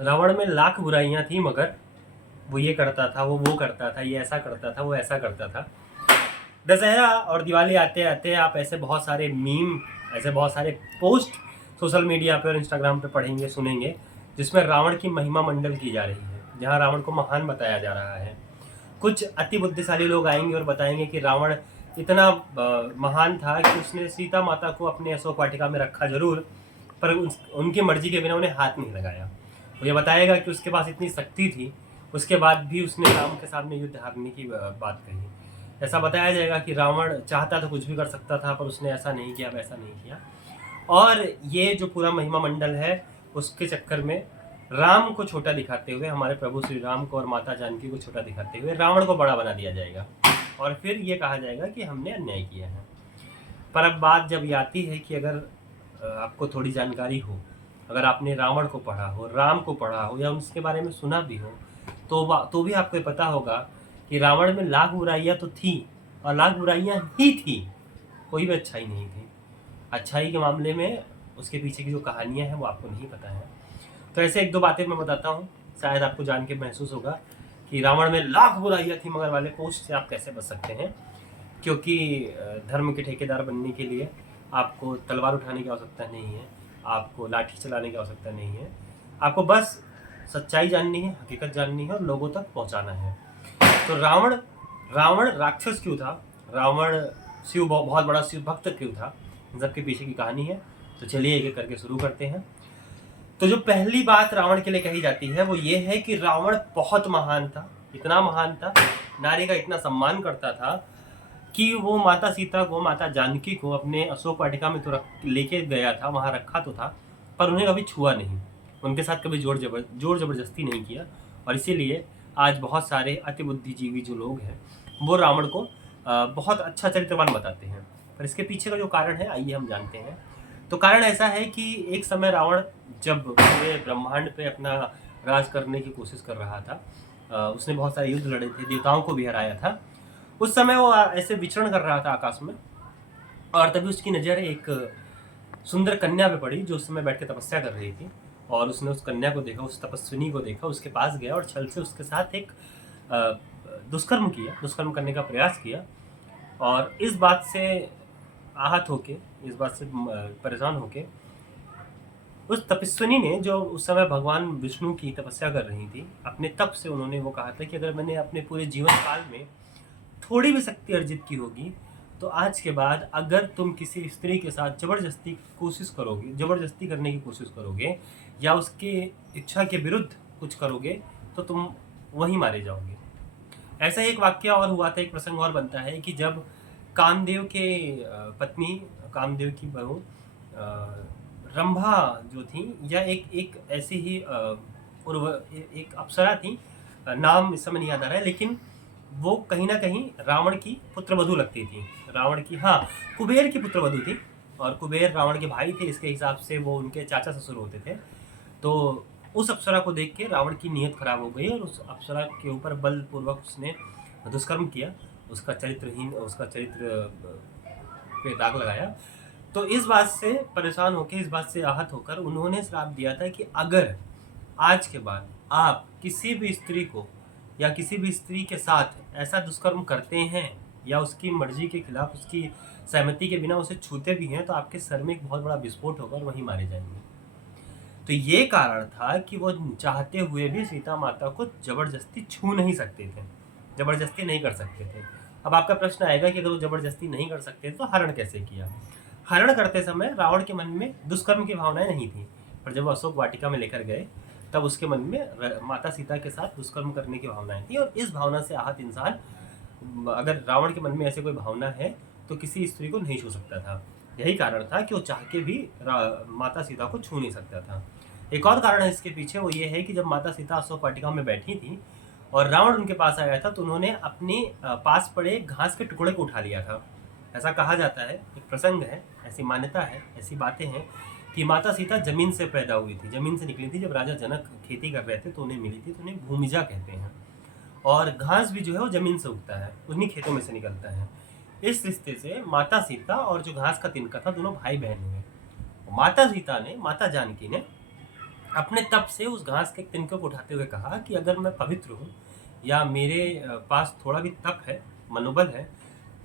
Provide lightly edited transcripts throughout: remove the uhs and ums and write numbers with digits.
रावण में लाख बुराइयां थी, मगर वो ये करता था, वो करता था, ये ऐसा करता था, वो ऐसा करता था। दशहरा और दिवाली आते आते आप ऐसे बहुत सारे मीम, ऐसे बहुत सारे पोस्ट सोशल मीडिया पे और इंस्टाग्राम पे पढ़ेंगे, सुनेंगे, जिसमें रावण की महिमा मंडल की जा रही है, जहाँ रावण को महान बताया जा रहा है। कुछ अति बुद्धिशाली लोग आएंगे और बताएंगे कि रावण इतना महान था कि उसने सीता माता को अपने अशोक वाटिका में रखा जरूर, पर उनकी मर्जी के बिना उन्हें हाथ नहीं लगाया। वो ये बताएगा कि उसके पास इतनी शक्ति थी, उसके बाद भी उसने राम के सामने युद्ध हारने की बात कही। ऐसा बताया जाएगा कि रावण चाहता तो कुछ भी कर सकता था, पर उसने ऐसा नहीं किया, वैसा नहीं किया। और ये जो पूरा महिमा मंडल है, उसके चक्कर में राम को छोटा दिखाते हुए, हमारे प्रभु श्री राम को और माता जानकी को छोटा दिखाते हुए रावण को बड़ा बना दिया जाएगा, और फिर ये कहा जाएगा कि हमने अन्याय किया है। पर अब बात जब ये आती है कि अगर आपको थोड़ी जानकारी हो, अगर आपने रावण को पढ़ा हो, राम को पढ़ा हो, या उसके बारे में सुना भी हो, तो भी आपको पता होगा कि रावण में लाख बुराइयां तो थी, और लाख बुराइयां ही थी, कोई भी अच्छाई नहीं थी। अच्छाई के मामले में उसके पीछे की जो कहानियां हैं वो आपको नहीं पता है। तो ऐसे एक दो बातें मैं बताता हूँ, शायद आपको जान के महसूस होगा कि रावण में लाख बुराइयां थी मगर वाले पोस्ट से आप कैसे बच सकते हैं। क्योंकि धर्म के ठेकेदार बनने के लिए आपको तलवार उठाने की आवश्यकता नहीं है, आपको लाठी चलाने की आवश्यकता नहीं है, आपको बस सच्चाई जाननी है, हकीकत जाननी है और लोगों तक पहुंचाना है। तो रावण रावण राक्षस क्यों था, रावण बहुत बड़ा शिव भक्त क्यों था, इन सब के पीछे की कहानी है। तो चलिए एक एक करके शुरू करते हैं। तो जो पहली बात रावण के लिए कही जाती है वो ये है कि रावण बहुत महान था, इतना महान था, नारी का इतना सम्मान करता था कि वो माता सीता को, माता जानकी को अपने अशोक वाटिका में तो लेके गया था, वहां रखा तो था, पर उन्हें कभी छुआ नहीं, उनके साथ कभी जोर जबरदस्ती नहीं किया। और इसीलिए आज बहुत सारे अति बुद्धिजीवी जो लोग हैं वो रावण को बहुत अच्छा चरित्रवान बताते हैं। पर इसके पीछे का जो कारण है आइए हम जानते हैं। तो कारण ऐसा है कि एक समय रावण जब पूरे ब्रह्मांड पे अपना राज करने की कोशिश कर रहा था, उसने बहुत सारे युद्ध लड़े थे, देवताओं को भी हराया था। उस समय वो ऐसे विचरण कर रहा था आकाश में, और तभी उसकी नज़र एक सुंदर कन्या पे पड़ी जो उस समय बैठ के तपस्या कर रही थी। और उसने उस कन्या को देखा, उस तपस्विनी को देखा, उसके पास गया और छल से उसके साथ एक दुष्कर्म करने का प्रयास किया। और इस बात से आहत होके, इस बात से परेशान होके, उस तपस्विनी ने, जो उस समय भगवान विष्णु की तपस्या कर रही थी, अपने तप से उन्होंने वो कहा था कि अगर मैंने अपने पूरे जीवन काल में थोड़ी भी शक्ति अर्जित की होगी, तो आज के बाद अगर तुम किसी स्त्री के साथ जबरदस्ती करने की कोशिश करोगे, या उसके इच्छा के विरुद्ध कुछ करोगे, तो तुम वहीं मारे जाओगे। ऐसा एक वाक्य और हुआ था, एक प्रसंग और बनता है कि जब कामदेव के पत्नी, कामदेव की बहू रंभा जो थी, या एक एक ऐसी ही एक अप्सरा थी, नाम इस समय नहीं याद आ रहा है, लेकिन वो कहीं ना कहीं रावण की पुत्रवधू लगती थी, रावण की, हाँ, कुबेर की पुत्रवधू थी। और कुबेर रावण के भाई थे, इसके हिसाब से वो उनके चाचा ससुर होते थे। तो उस अप्सरा को देख के रावण की नीयत खराब हो गई और उस अप्सरा के ऊपर बलपूर्वक उसने दुष्कर्म किया, उसका चरित्र पे दाग लगाया। तो इस बात से परेशान होकर, इस बात से आहत होकर उन्होंने श्राप दिया था कि अगर आज के बाद आप किसी भी स्त्री को या किसी भी स्त्री के साथ ऐसा दुष्कर्म करते हैं, या उसकी मर्जी के खिलाफ, उसकी सहमति के बिना उसे छूते भी हैं, तो आपके सर में एक बहुत बड़ा विस्फोट होगा और वहीं मारे जाएंगे। तो ये कारण था कि वो चाहते हुए भी सीता माता को जबरदस्ती छू नहीं सकते थे, जबरदस्ती नहीं कर सकते थे। अब आपका प्रश्न आएगा कि अगर वो जबरदस्ती नहीं कर सकते तो हरण कैसे किया। हरण करते समय रावण के मन में दुष्कर्म की भावनाएं नहीं थी, पर जब वो अशोक वाटिका में लेकर गए तब उसके मन में माता सीता के साथ दुष्कर्म करने की भावनाएं थी। और इस भावना से आहत इंसान, अगर रावण के मन में ऐसे कोई भावना है, तो किसी स्त्री को नहीं छू सकता था। यही कारण था कि वो चाह के भी माता सीता को छू नहीं सकता था। एक और कारण है इसके पीछे, वो ये है कि जब माता सीता अशोक वाटिका में बैठी थी और रावण उनके पास आया था, तो उन्होंने अपने पास पड़े घास के टुकड़े को उठा लिया था। ऐसा कहा जाता है, एक प्रसंग है, ऐसी मान्यता है, ऐसी बातें हैं कि माता सीता जमीन से पैदा हुई थी, जमीन से निकली थी। जब राजा जनक खेती कर रहे थे तो उन्हें मिली थी, तो उन्हें भूमिजा कहते हैं। और घास भी जो है वो जमीन से उगता है, उन्हीं खेतों में से निकलता है। इस रिश्ते से माता सीता और जो घास का तिनका था, दोनों भाई बहन हुए। माता सीता ने, माता जानकी ने अपने तप से उस घास के तिनके को उठाते हुए कहा कि अगर मैं पवित्र हूँ या मेरे पास थोड़ा भी तप है, मनोबल है,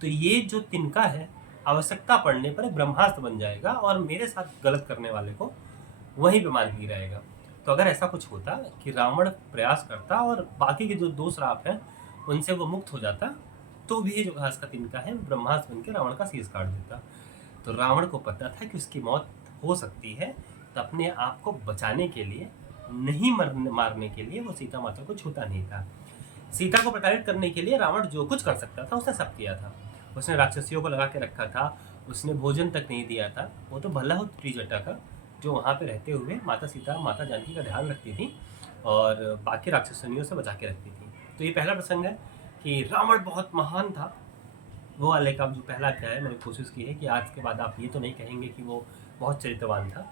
तो ये जो तिनका है आवश्यकता पड़ने पर एक ब्रह्मास्त्र बन जाएगा और मेरे साथ गलत करने वाले को वहीं पे मार ही रहेगा। तो अगर ऐसा कुछ होता कि रावण प्रयास करता और बाकी के जो दो श्राप हैं उनसे वो मुक्त हो जाता, तो भी ये जो घास का तिनका है ब्रह्मास्त्र बन के रावण का शीश काट देता। तो रावण को पता था कि उसकी मौत हो सकती है, तो अपने आप को बचाने के लिए, नहीं मारने के लिए वो सीता माता को छूता नहीं था। सीता को प्रताड़ित करने के लिए रावण जो कुछ कर सकता था उसने सब किया था। उसने राक्षसियों को लगा के रखा था, उसने भोजन तक नहीं दिया था। वो तो भला हो त्रिजटा का, जो वहाँ पे रहते हुए माता सीता माता जानकी का ध्यान रखती थी और बाकी राक्षसनियों से बचा के रखती थी। तो ये पहला प्रसंग है कि रावण बहुत महान था। वो वाले का जो पहला अध्याय है, मैंने कोशिश की है कि आज के बाद आप ये तो नहीं कहेंगे कि वो बहुत चरित्रवान था,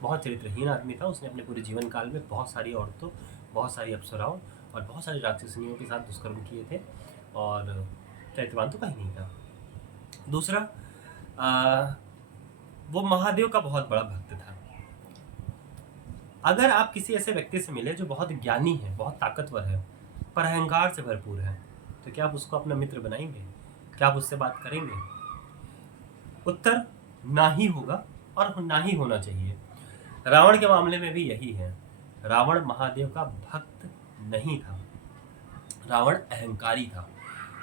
बहुत चरित्रहीन आदमी था। उसने अपने पूरे जीवन काल में बहुत सारी औरतों, बहुत सारी अप्सराओं और बहुत सारी राक्षसनियों के साथ दुष्कर्म किए थे और चरित्रवान तो कहीं नहीं था। दूसरा, वो महादेव का बहुत बड़ा भक्त था। अगर आप किसी ऐसे व्यक्ति से मिले जो बहुत ज्ञानी है, बहुत ताकतवर है, पर अहंकार से भरपूर है, तो क्या आप उसको अपना मित्र बनाएंगे? क्या आप उससे बात करेंगे? उत्तर ना ही होगा और ना ही होना चाहिए। रावण के मामले में भी यही है। रावण महादेव का भक्त नहीं था, रावण अहंकारी था।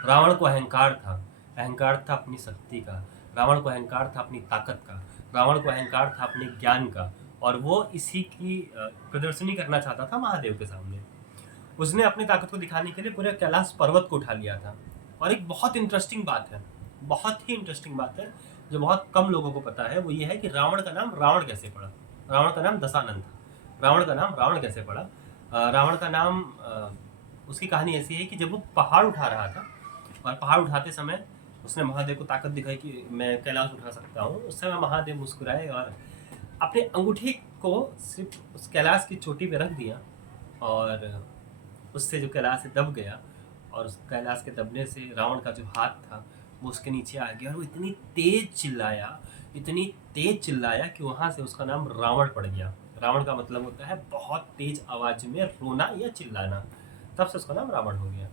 रावण को अहंकार था, अहंकार था अपनी शक्ति का, रावण को अहंकार था अपनी ताकत का, रावण को अहंकार था अपने ज्ञान का, और वो इसी की प्रदर्शनी करना चाहता था महादेव के सामने। उसने अपनी ताकत को दिखाने के लिए पूरे कैलाश पर्वत को उठा लिया था। और एक बहुत इंटरेस्टिंग बात है, बहुत ही इंटरेस्टिंग बात है, जो बहुत कम लोगों को पता है, वो ये है कि रावण का नाम रावण कैसे पड़ा। रावण का नाम दशानन था, रावण का नाम रावण कैसे पड़ा? रावण का नाम, उसकी कहानी ऐसी है कि जब वो पहाड़ उठा रहा था और पहाड़ उठाते समय उसने महादेव को ताकत दिखाई कि मैं कैलाश उठा सकता हूँ, उस समय महादेव मुस्कुराए और अपने अंगूठी को सिर्फ उस कैलाश की चोटी पे रख दिया और उससे जो कैलाश से दब गया, और उस कैलाश के दबने से रावण का जो हाथ था वो उसके नीचे आ गया और वो इतनी तेज चिल्लाया, इतनी तेज चिल्लाया कि वहाँ से उसका नाम रावण पड़ गया। रावण का मतलब होता है बहुत तेज आवाज में रोना या चिल्लाना, तब से उसका नाम रावण हो गया।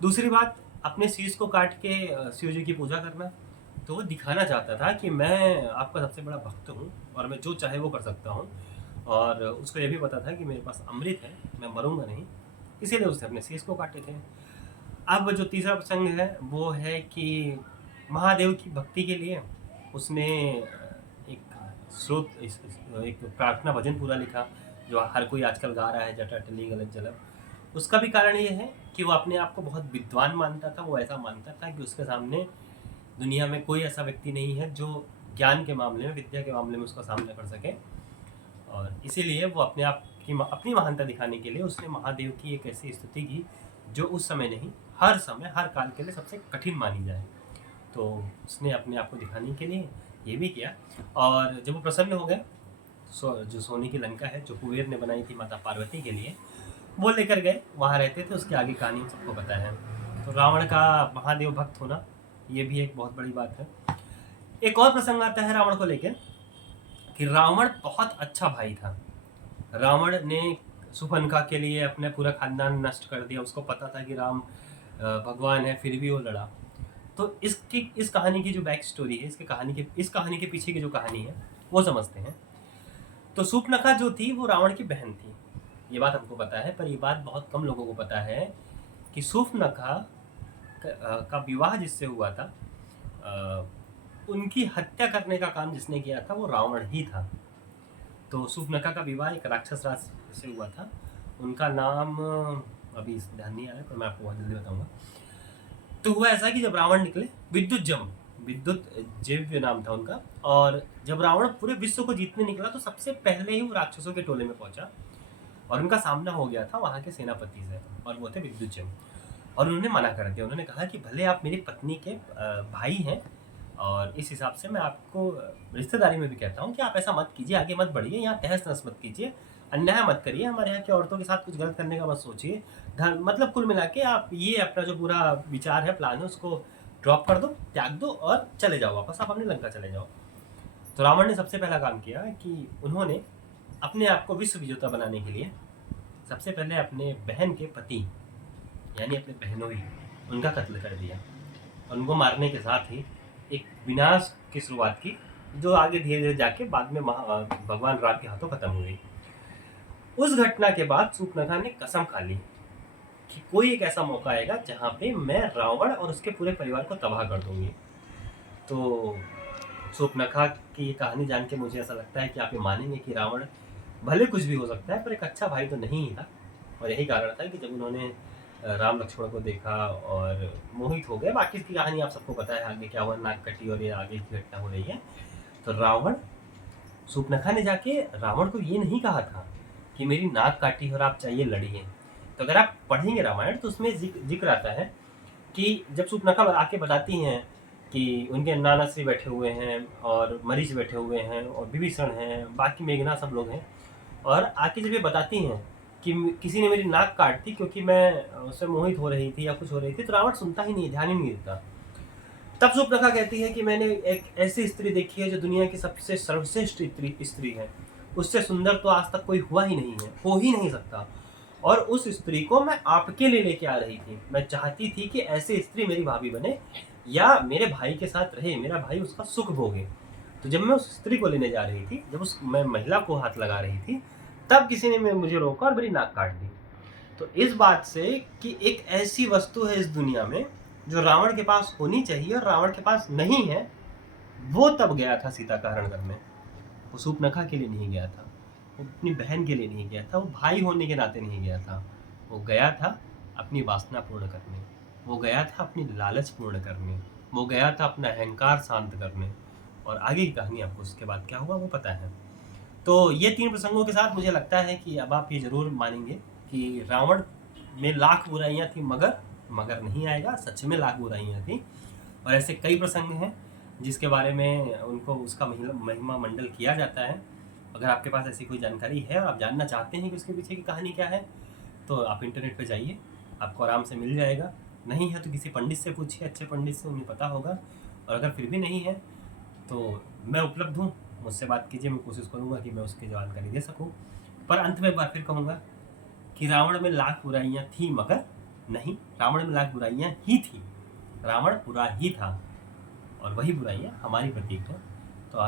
दूसरी बात, अपने शीश को काट के शिव जी की पूजा करना। तो वो दिखाना चाहता था कि मैं आपका सबसे बड़ा भक्त हूँ और मैं जो चाहे वो कर सकता हूँ, और उसको ये भी पता था कि मेरे पास अमृत है, मैं मरूंगा नहीं, इसीलिए उसने अपने शीश को काटे थे। अब जो तीसरा प्रसंग है वो है कि महादेव की भक्ति के लिए उसने एक स्रोत, एक प्रार्थना भजन पूरा लिखा, जो हर कोई आजकल गा रहा है, जटाटली गलत जलम। उसका भी कारण ये है कि वो अपने आप को बहुत विद्वान मानता था। वो ऐसा मानता था कि उसके सामने दुनिया में कोई ऐसा व्यक्ति नहीं है जो ज्ञान के मामले में, विद्या के मामले में उसका सामना कर सके, और इसीलिए वो अपने आप की अपनी महानता दिखाने के लिए उसने महादेव की एक ऐसी स्तुति की जो उस समय नहीं, हर समय हर काल के लिए सबसे कठिन मानी जाए। तो उसने अपने आप को दिखाने के लिए ये भी किया, और जब वो प्रसन्न हो गए, जो सोने की लंका है जो कुबेर ने बनाई थी माता पार्वती के लिए, वो लेकर गए, वहाँ रहते थे। उसकी आगे कहानी सबको पता है। तो रावण का महादेव भक्त होना ये भी एक बहुत बड़ी बात है। एक और प्रसंग आता है रावण को लेकर कि रावण बहुत अच्छा भाई था। रावण ने सुपनखा के लिए अपने पूरा खानदान नष्ट कर दिया। उसको पता था कि राम भगवान है, फिर भी वो लड़ा। तो इस कहानी की जो बैक स्टोरी है, इस कहानी के पीछे की जो कहानी है वो समझते हैं। तो सूपनखा जो थी वो रावण की बहन थी, ये बात हमको पता है, पर ये बात बहुत कम लोगों को पता है कि सूपनखा का विवाह जिससे हुआ था, उनकी हत्या करने का काम जिसने किया था वो रावण ही था। तो सूपनखा का विवाह एक राक्षस राज से हुआ था। उनका नाम अभी ध्यान नहीं आ रहा है, पर मैं आपको बहुत जल्दी बताऊंगा। तो हुआ ऐसा कि जब रावण निकले, विद्युत जेव्य नाम था उनका, और जब रावण पूरे विश्व को जीतने निकला तो सबसे पहले ही वो राक्षसों के टोले में पहुंचा और उनका सामना हो गया था वहाँ के सेनापति से, और वो थे विद्युत। और उन्होंने मना कर दिया। उन्होंने कहा कि भले आप मेरी पत्नी के भाई हैं, और इस हिसाब से मैं आपको रिश्तेदारी में भी कहता हूँ कि आप ऐसा मत कीजिए, आगे मत बढ़िए, यहाँ तहस नहस मत कीजिए, अन्याय मत करिए, हमारे यहाँ की औरतों के साथ कुछ गलत करने का मत सोचिए। मतलब कुल मिला के आप ये अपना जो पूरा विचार है, प्लान है, उसको ड्रॉप कर दो, त्याग दो और चले जाओ वापस, आप अपनी लंका चले जाओ। तो रावण ने सबसे पहला काम किया कि उन्होंने अपने आप को विश्व विजेता बनाने के लिए सबसे पहले अपने बहन के पति यानी अपने बहनोई उनका कत्ल कर दिया। उनको मारने के साथ ही एक विनाश की शुरुआत की, जो आगे धीरे धीरे जाके बाद में भगवान राम के हाथों खत्म हुई। उस घटना के बाद सूर्पनखा ने कसम खा ली कि कोई एक ऐसा मौका आएगा जहाँ पे मैं रावण और उसके पूरे परिवार को तबाह कर दूंगी। तो सूर्पनखा की ये कहानी जान के मुझे ऐसा लगता है कि आप ये मानेंगे कि रावण भले कुछ भी हो सकता है पर एक अच्छा भाई तो नहीं ही था। और यही कारण था कि जब उन्होंने राम लक्ष्मण को देखा और मोहित हो गए। बाकी इसकी कहानी आप सबको पता है आगे क्या हुआ, नाक कटी और ये आगे की घटना हो रही है। तो रावण सूर्पनखा ने जाके रावण को ये नहीं कहा था कि मेरी नाक काटी और आप चाहिए लड़िए। तो अगर आप पढ़ेंगे रामायण तो उसमें जिक्र आता है कि जब सूर्पनखा आके बताती हैं कि उनके नाना श्री बैठे हुए हैं और मरीच बैठे हुए हैं और विभीषण हैं, बाकी मेघना सब लोग हैं, और आके जब ये बताती हैं कि किसी ने मेरी नाक काट दी क्योंकि मैं उससे मोहित हो रही थी या कुछ हो रही थी, तो रावण सुनता ही नहीं, ध्यान ही नहीं देता। तब सूर्पनखा कहती है कि मैंने एक ऐसी स्त्री देखी है जो दुनिया की सबसे सर्वश्रेष्ठ स्त्री है, उससे सुंदर तो आज तक कोई हुआ ही नहीं है, हो ही नहीं सकता। और उस स्त्री को मैं आपके लिए लेके आ रही थी। मैं चाहती थी कि ऐसी स्त्री मेरी भाभी बने या मेरे भाई के साथ रहे, मेरा भाई उसका सुख भोगे। तो जब मैं उस स्त्री को लेने जा रही थी, जब उस मैं महिला को हाथ लगा रही थी, तब किसी ने मुझे रोका और मेरी नाक काट दी। तो इस बात से कि एक ऐसी वस्तु है इस दुनिया में जो रावण के पास होनी चाहिए और रावण के पास नहीं है, वो तब गया था सीता का हरण करने। वो सूर्पनखा के लिए नहीं गया था, वो अपनी बहन के लिए नहीं गया था, वो भाई होने के नाते नहीं गया था। वो गया था अपनी वासना पूर्ण करने, वो गया था अपनी लालच पूर्ण करने, वो गया था अपना अहंकार शांत करने। और आगे की कहानी आपको उसके बाद क्या हुआ वो पता है। तो ये 3 प्रसंगों के साथ मुझे लगता है कि अब आप ये ज़रूर मानेंगे कि रावण में लाख बुराइयां थी मगर नहीं आएगा, सच में लाख बुराइयां थी। और ऐसे कई प्रसंग हैं जिसके बारे में उनको उसका महिमा मंडल किया जाता है। अगर आपके पास ऐसी कोई जानकारी है और आप जानना चाहते हैं कि उसके पीछे की कहानी क्या है, तो आप इंटरनेट पे जाइए, आपको आराम से मिल जाएगा। नहीं है तो किसी पंडित से पूछिए, अच्छे पंडित से, उन्हें पता होगा। और अगर फिर भी नहीं है तो मैं उपलब्ध हूँ, मुझसे बात कीजिए, मैं कोशिश करूँगा कि मैं उसकी जानकारी दे सकूँ। पर अंत में एक बार फिर कहूँगा कि रावण में लाख बुराइयाँ थी मगर नहीं, रावण में लाख बुराइयाँ ही थी, रावण बुरा ही था और वही बुराइयाँ हमारी प्रतीक है। तो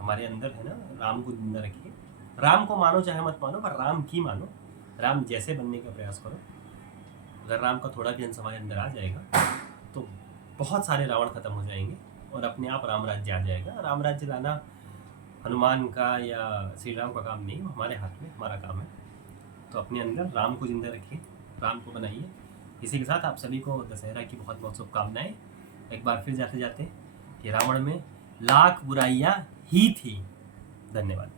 हमारे अंदर है ना, राम को जिंदा रखिए। राम को मानो चाहे मत मानो, पर राम की मानो, राम जैसे बनने का प्रयास करो। अगर राम का थोड़ा भी अंश हमारे अंदर आ जाएगा तो बहुत सारे रावण खत्म हो जाएंगे और अपने आप राम राज्य आ जाएगा। राम राज्य लाना हनुमान का या श्री राम का काम नहीं, हमारे हाथ में, हमारा काम है। तो अपने अंदर राम को जिंदा रखिए, राम को बनाइए। इसी के साथ आप सभी को दशहरा की बहुत बहुत शुभकामनाएं। एक बार फिर जाते जाते कि रावण में लाख बुराइयां ही थी। धन्यवाद।